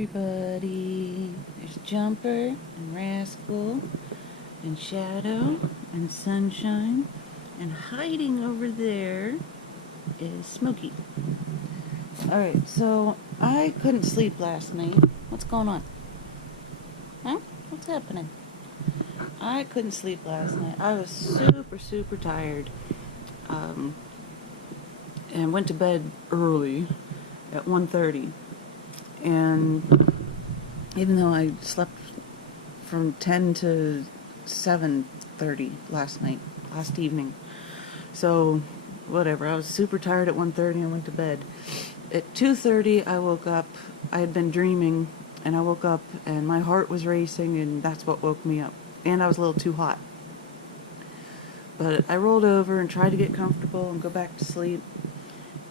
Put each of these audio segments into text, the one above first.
everybody. There's Jumper and Rascal and Shadow and Sunshine. And hiding over there is Smokey. Alright, so I couldn't sleep last night. What's going on? Huh? What's happening? I couldn't sleep last night. I was super tired. And went to bed early at 1:30. And even though I slept from 10 to 7:30 last evening. So, whatever. I was super tired at 1:30 and went to bed. At 2:30 I woke up. I had been dreaming and I woke up and my heart was racing and that's what woke me up. And I was a little too hot. But I rolled over and tried to get comfortable and go back to sleep.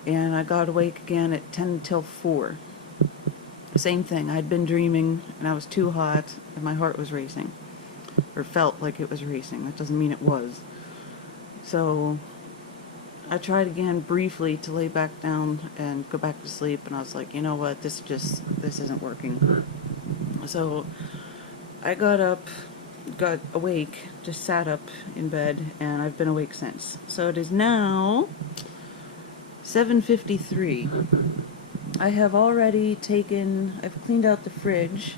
And I got awake again at 10 till 4. Same thing. I'd been dreaming and I was too hot and my heart was racing. Or felt like it was racing. That doesn't mean it was. So I tried again briefly to lay back down and go back to sleep, and I was like, you know what, this isn't working. So I got awake, just sat up in bed, and I've been awake since. So it is now 7:53. I've cleaned out the fridge.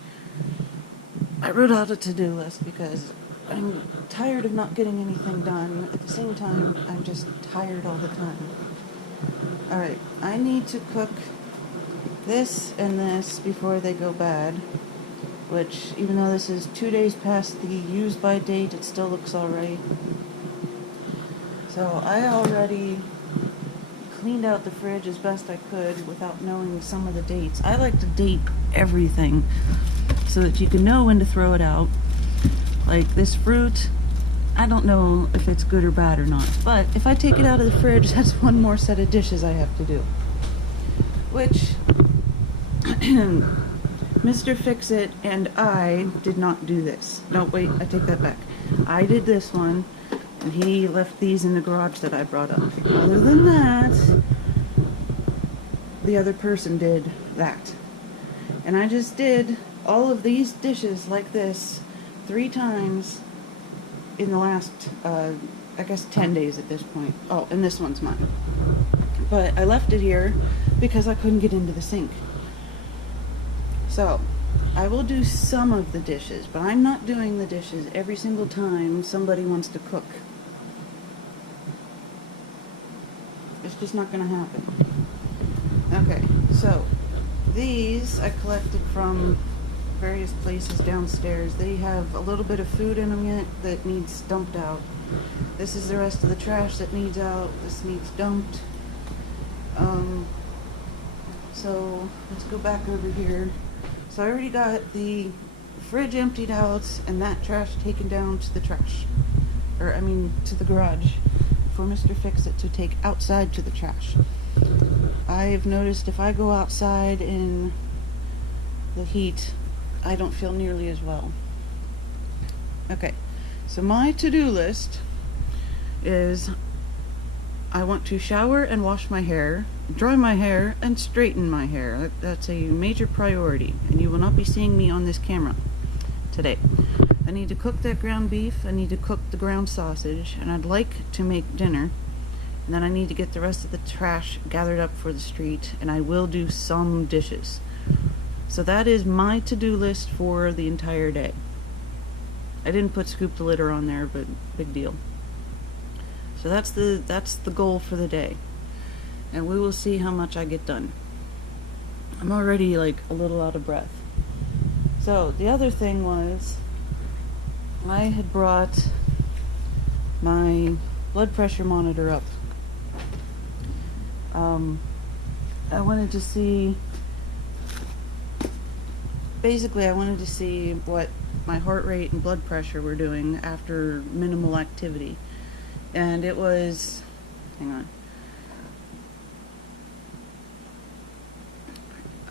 I wrote out a to-do list because I'm tired of not getting anything done. At the same time, I'm just tired all the time. Alright, I need to cook this and this before they go bad. Which, even though this is 2 days past the use-by date, it still looks alright. So I already cleaned out the fridge as best I could without knowing some of the dates. I like to date everything so that you can know when to throw it out. Like this fruit, I don't know if it's good or bad or not, but if I take it out of the fridge, that's one more set of dishes I have to do. Which Mr. Fix-It and I did not do this. No, wait, I take that back. I did this one, and he left these in the garage that I brought up. Other than that, the other person did that. And I just did all of these dishes like this 3 times in the last, I guess 10 days at this point. Oh, and this one's mine. But I left it here because I couldn't get into the sink. So, I will do some of the dishes, but I'm not doing the dishes every single time somebody wants to cook. It's just not going to happen. Okay, so these I collected from various places downstairs. They have a little bit of food in them yet that needs dumped out. This is the rest of the trash that needs out. This needs dumped. So let's go back over here. So I already got the fridge emptied out and that trash taken down to the trash. To the garage for Mr. Fix-It to take outside to the trash. I've noticed if I go outside in the heat, I don't feel nearly as well. Okay, so my to-do list is I want to shower and wash my hair, dry my hair, and straighten my hair. That's a major priority, and you will not be seeing me on this camera today. I need to cook that ground beef, I need to cook the ground sausage, and I'd like to make dinner. And then I need to get the rest of the trash gathered up for the street, and I will do some dishes. So that is my to-do list for the entire day. I didn't put scoop the litter on there, but big deal. So that's the goal for the day. And we will see how much I get done. I'm already like a little out of breath. So the other thing was I had brought my blood pressure monitor up. I wanted to see what my heart rate and blood pressure were doing after minimal activity. And it was, hang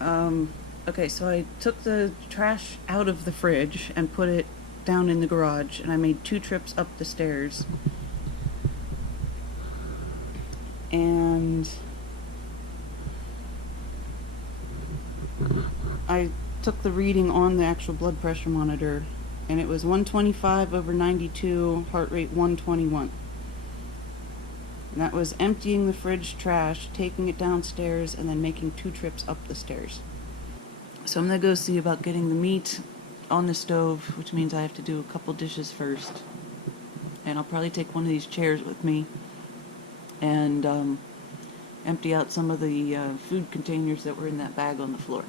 on. Okay, so I took the trash out of the fridge and put it down in the garage, and I made 2 trips up the stairs. And I took the reading on the actual blood pressure monitor, and it was 125/92, heart rate 121. And that was emptying the fridge trash, taking it downstairs, and then making 2 trips up the stairs. So I'm gonna go see about getting the meat on the stove, which means I have to do a couple dishes first. And I'll probably take one of these chairs with me and empty out some of the food containers that were in that bag on the floor.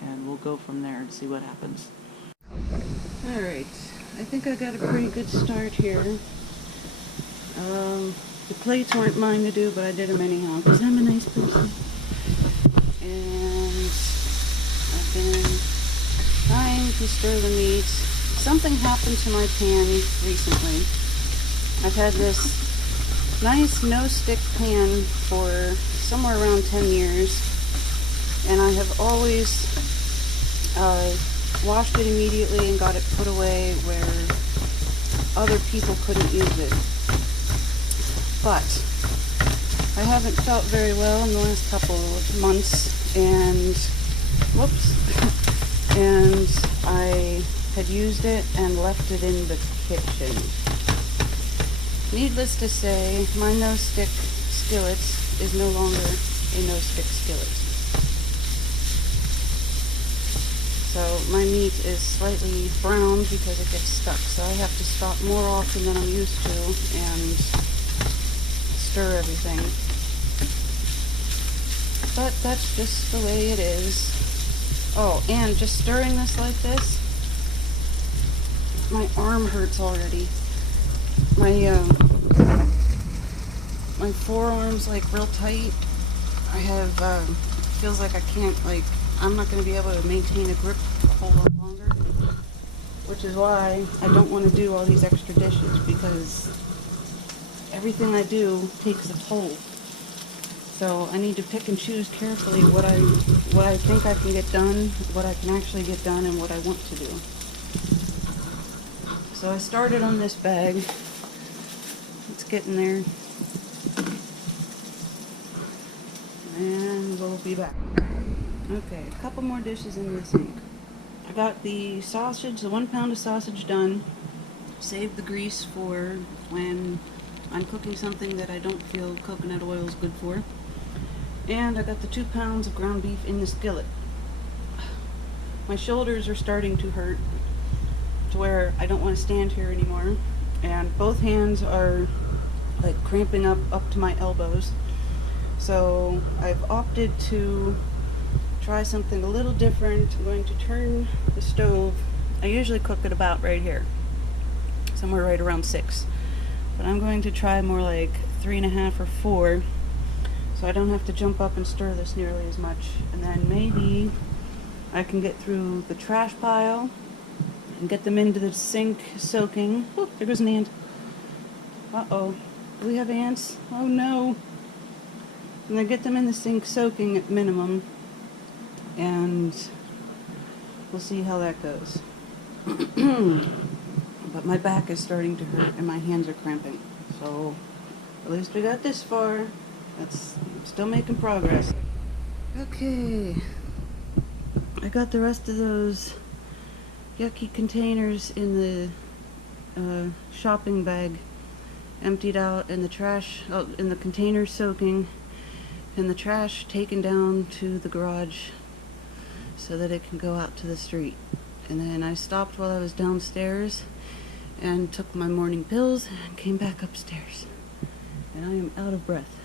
And we'll go from there and see what happens. Alright, I think I got a pretty good start here. The plates weren't mine to do, but I did them anyhow, because I'm a nice person. And I've been trying to stir the meat. Something happened to my pan recently. I've had this nice no-stick pan for somewhere around 10 years, and I have always washed it immediately and got it put away where other people couldn't use it. But I haven't felt very well in the last couple of months, and and I had used it and left it in the kitchen. Needless to say, my no-stick skillet is no longer a no-stick skillet. So my meat is slightly brown because it gets stuck, so I have to stop more often than I'm used to and stir everything. But that's just the way it is. Oh, and just stirring this like this, my arm hurts already. My forearm's like real tight. I have, feels like I can't, like, I'm not going to be able to maintain a grip a whole lot longer. Which is why I don't want to do all these extra dishes, because everything I do takes a toll. So I need to pick and choose carefully what I think I can get done, what I can actually get done, and what I want to do. So I started on this bag. It's getting there. And we'll be back. Okay, a couple more dishes in the sink. I got the sausage, the 1 pound of sausage done. Saved the grease for when I'm cooking something that I don't feel coconut oil is good for. And I got the 2 pounds of ground beef in the skillet. My shoulders are starting to hurt to where I don't want to stand here anymore. And both hands are like cramping up to my elbows. So I've opted to try something a little different. I'm going to turn the stove. I usually cook it about right here, somewhere right around 6. But I'm going to try more like 3.5 or 4, so I don't have to jump up and stir this nearly as much. And then maybe I can get through the trash pile and get them into the sink soaking. Oh, there goes an ant. Uh-oh. Do we have ants? Oh no. And then get them in the sink soaking at minimum. And we'll see how that goes. But my back is starting to hurt and my hands are cramping. So at least we got this far. I'm still making progress. Okay. I got the rest of those yucky containers in the shopping bag emptied out, and the trash in the containers soaking, and the trash taken down to the garage so that it can go out to the street. And then I stopped while I was downstairs and took my morning pills and came back upstairs. And I am out of breath.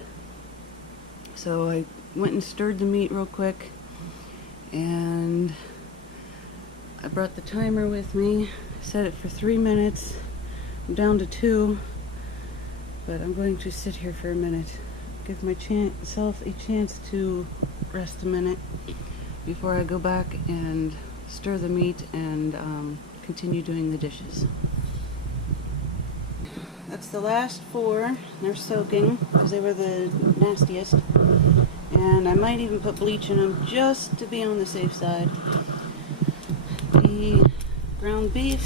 So I went and stirred the meat real quick, and I brought the timer with me, set it for 3 minutes. I'm down to 2, but I'm going to sit here for a minute, give myself a chance to rest a minute before I go back and stir the meat and continue doing the dishes. That's the last 4. They're soaking because they were the nastiest. And I might even put bleach in them just to be on the safe side. The ground beef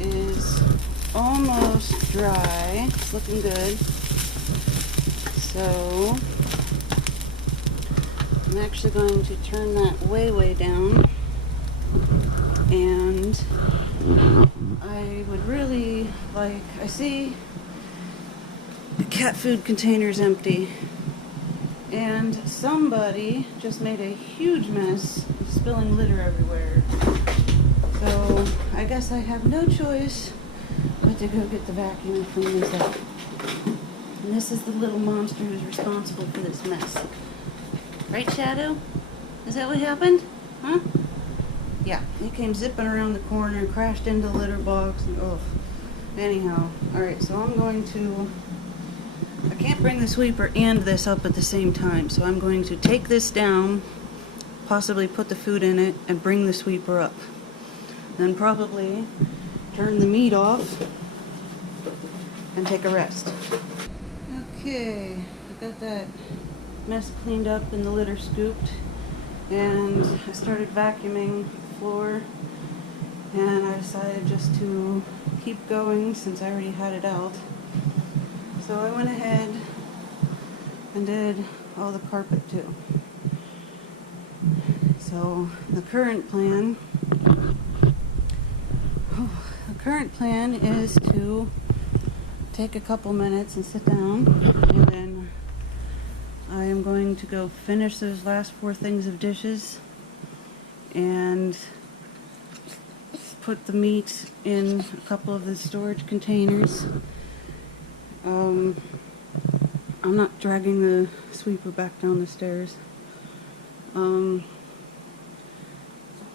is almost dry. It's looking good. So I'm I'm actually going to turn that way down, and I would really like, I see the cat food container's empty, and somebody just made a huge mess, spilling litter everywhere. So I guess I have no choice but to go get the vacuum and clean this up. And this is the little monster who's responsible for this mess. Right, Shadow? Is that what happened? Huh? Yeah, he came zipping around the corner and crashed into the litter box. And, oh. Anyhow, alright, so I'm going to... I can't bring the sweeper and this up at the same time, so I'm going to take this down, possibly put the food in it, and bring the sweeper up. Then probably turn the meat off and take a rest. Okay, I got that mess cleaned up and the litter scooped, and I started vacuuming the floor, and I decided just to keep going since I already had it out. So I went ahead and did all the carpet too. So the current plan is to take a couple minutes and sit down, and then I am going to go finish those last 4 things of dishes and put the meat in a couple of the storage containers. I'm not dragging the sweeper back down the stairs.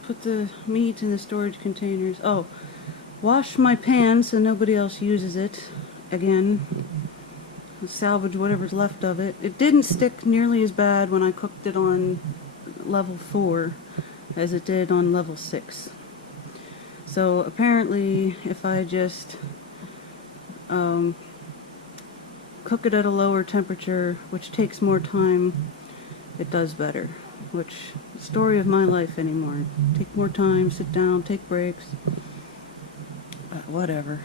Put the meat in the storage containers. Oh, wash my pan so nobody else uses it again. Salvage whatever's left of it. It didn't stick nearly as bad when I cooked it on level 4 as it did on level 6. So apparently if I just cook it at a lower temperature, which takes more time, it does better. Which, story of my life anymore. Take more time, sit down, take breaks, whatever.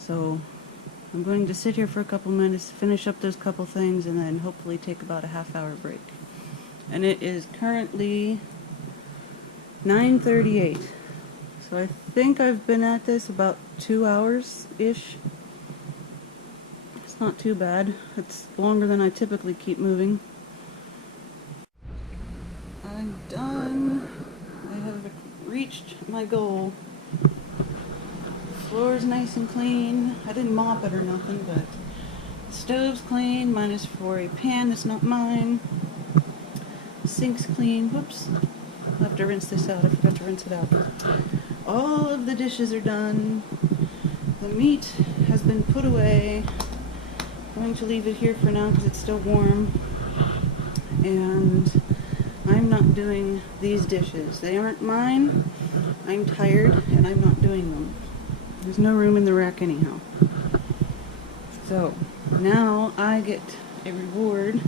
So I'm going to sit here for a couple minutes, finish up those couple things, and then hopefully take about a half-hour break. And it is currently 9:38. So I think I've been at this about 2 hours-ish. It's not too bad. It's longer than I typically keep moving. I'm done. I have reached my goal. Floor's nice and clean. I didn't mop it or nothing, but the stove's clean, minus for a pan that's not mine. The sink's clean. Whoops. I'll have to rinse this out. I forgot to rinse it out. All of the dishes are done. The meat has been put away. I'm going to leave it here for now because it's still warm. And I'm not doing these dishes. They aren't mine. I'm tired and I'm not doing them. There's no room in the rack anyhow. So now I get a reward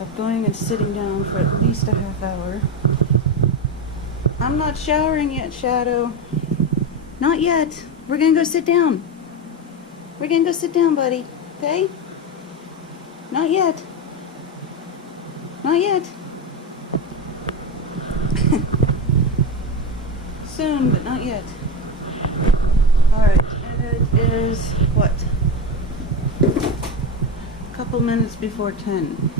of going and sitting down for at least a half hour. I'm not showering yet, Shadow. Not yet. We're gonna go sit down. We're gonna go sit down, buddy. Okay? Not yet. Not yet. Soon, but not yet. Alright, and it is, what? A couple minutes before 10.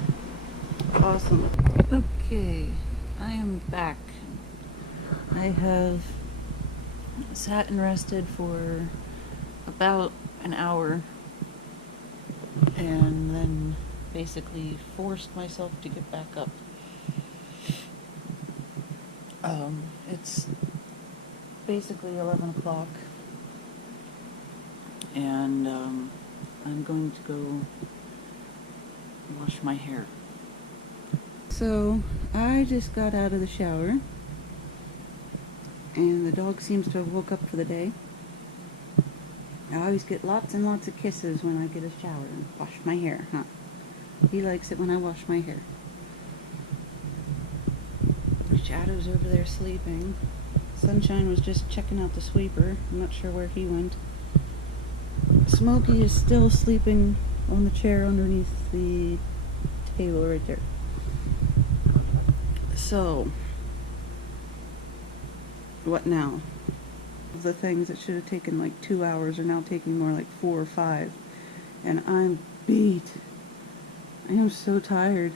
Awesome. Okay, I am back. I have sat and rested for about an hour and then basically forced myself to get back up. It's basically 11 o'clock and I'm going to go wash my hair. So I just got out of the shower and the dog seems to have woke up for the day. I always get lots and lots of kisses when I get a shower and wash my hair, huh? He likes it when I wash my hair. Shadow's over there sleeping. Sunshine was just checking out the sweeper. I'm not sure where he went. Smokey is still sleeping on the chair underneath the table right there. So, what now? The things that should have taken like 2 hours are now taking more like 4 or 5. And I'm beat. I am so tired.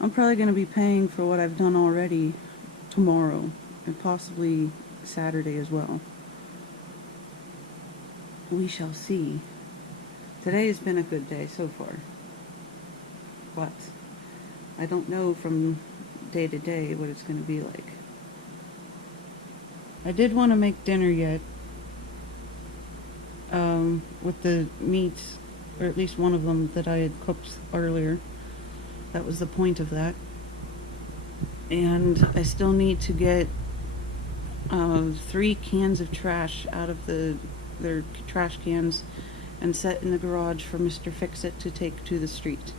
I'm probably going to be paying for what I've done already tomorrow and possibly Saturday as well. We shall see. Today has been a good day so far. But I don't know from day to day what it's going to be like. I did want to make dinner yet. With the meats, or at least one of them that I had cooked earlier. That was the point of that. And I still need to get 3 cans of trash out of their trash cans and set in the garage for Mr. Fix-It to take to the street.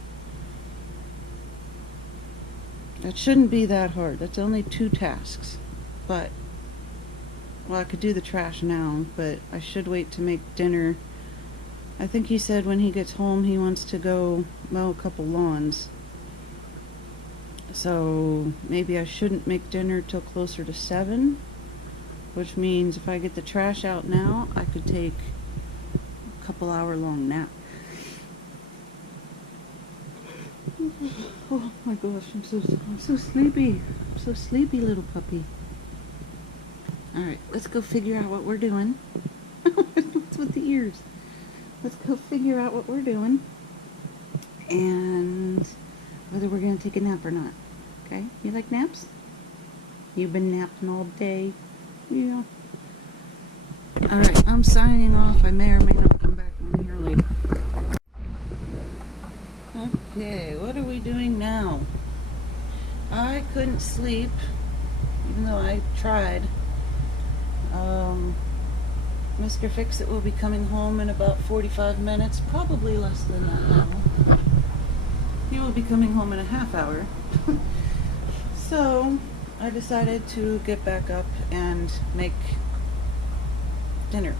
That shouldn't be that hard. That's only 2 tasks. But, well, I could do the trash now, but I should wait to make dinner. I think he said when he gets home he wants to go mow a couple lawns. So maybe I shouldn't make dinner till closer to 7, which means if I get the trash out now, I could take a couple hour long nap. Oh my gosh, I'm so sleepy. I'm so sleepy, little puppy. Alright, let's go figure out what we're doing. What's with the ears? Let's go figure out what we're doing and whether we're going to take a nap or not. Okay? You like naps? You've been napping all day? Yeah. Alright, I'm signing off. I may or may not come back on here later. Okay, what are we doing now? I couldn't sleep, even though I tried. Mr. Fix-It will be coming home in about 45 minutes, probably less than that now. He will be coming home in a half hour. So, I decided to get back up and make dinner.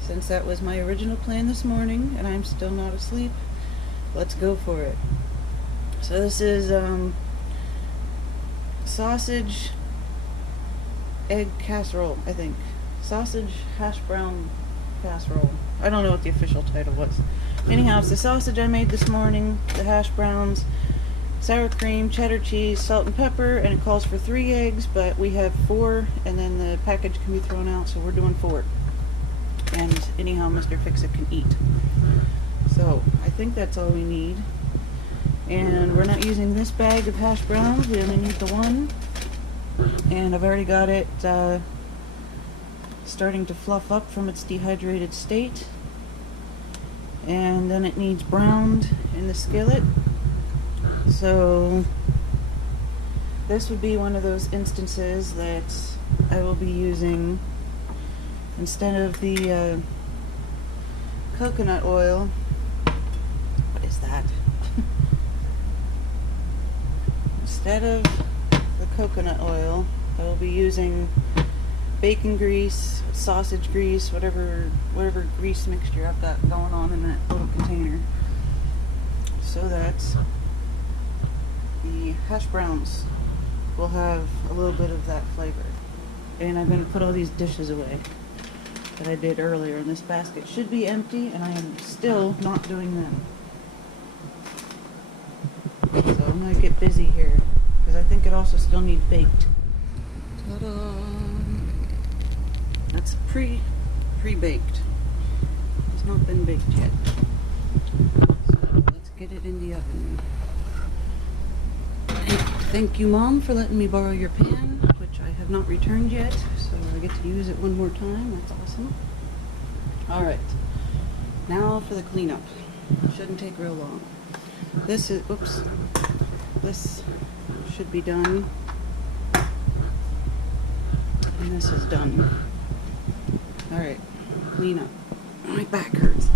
Since that was my original plan this morning, and I'm still not asleep, let's go for it. So this is sausage egg casserole, I think. Sausage hash brown casserole. I don't know what the official title was. Anyhow, it's the sausage I made this morning, the hash browns, sour cream, cheddar cheese, salt and pepper, and it calls for 3 eggs, but we have 4, and then the package can be thrown out, so we're doing 4. And anyhow, Mr. Fix-It can eat. So, I think that's all we need. And we're not using this bag of hash browns, we only need the one. And I've already got it starting to fluff up from its dehydrated state. And then it needs browned in the skillet. So this would be one of those instances that I will be using instead of the coconut oil. What is that? Instead of the coconut oil, I will be using bacon grease, sausage grease, whatever grease mixture I've got going on in that little container, so that the hash browns will have a little bit of that flavor. And I'm going to put all these dishes away that I did earlier, and this basket should be empty, and I am still not doing them. So I'm going to get busy here, because I think it also still needs baked. Ta-da! That's pre-baked. It's not been baked yet. So let's get it in the oven. Thank you, Mom, for letting me borrow your pan, which I have not returned yet, so I get to use it one more time. That's awesome. Alright, now for the cleanup. Shouldn't take real long. This should be done. And this is done. Alright, clean up. My back hurts.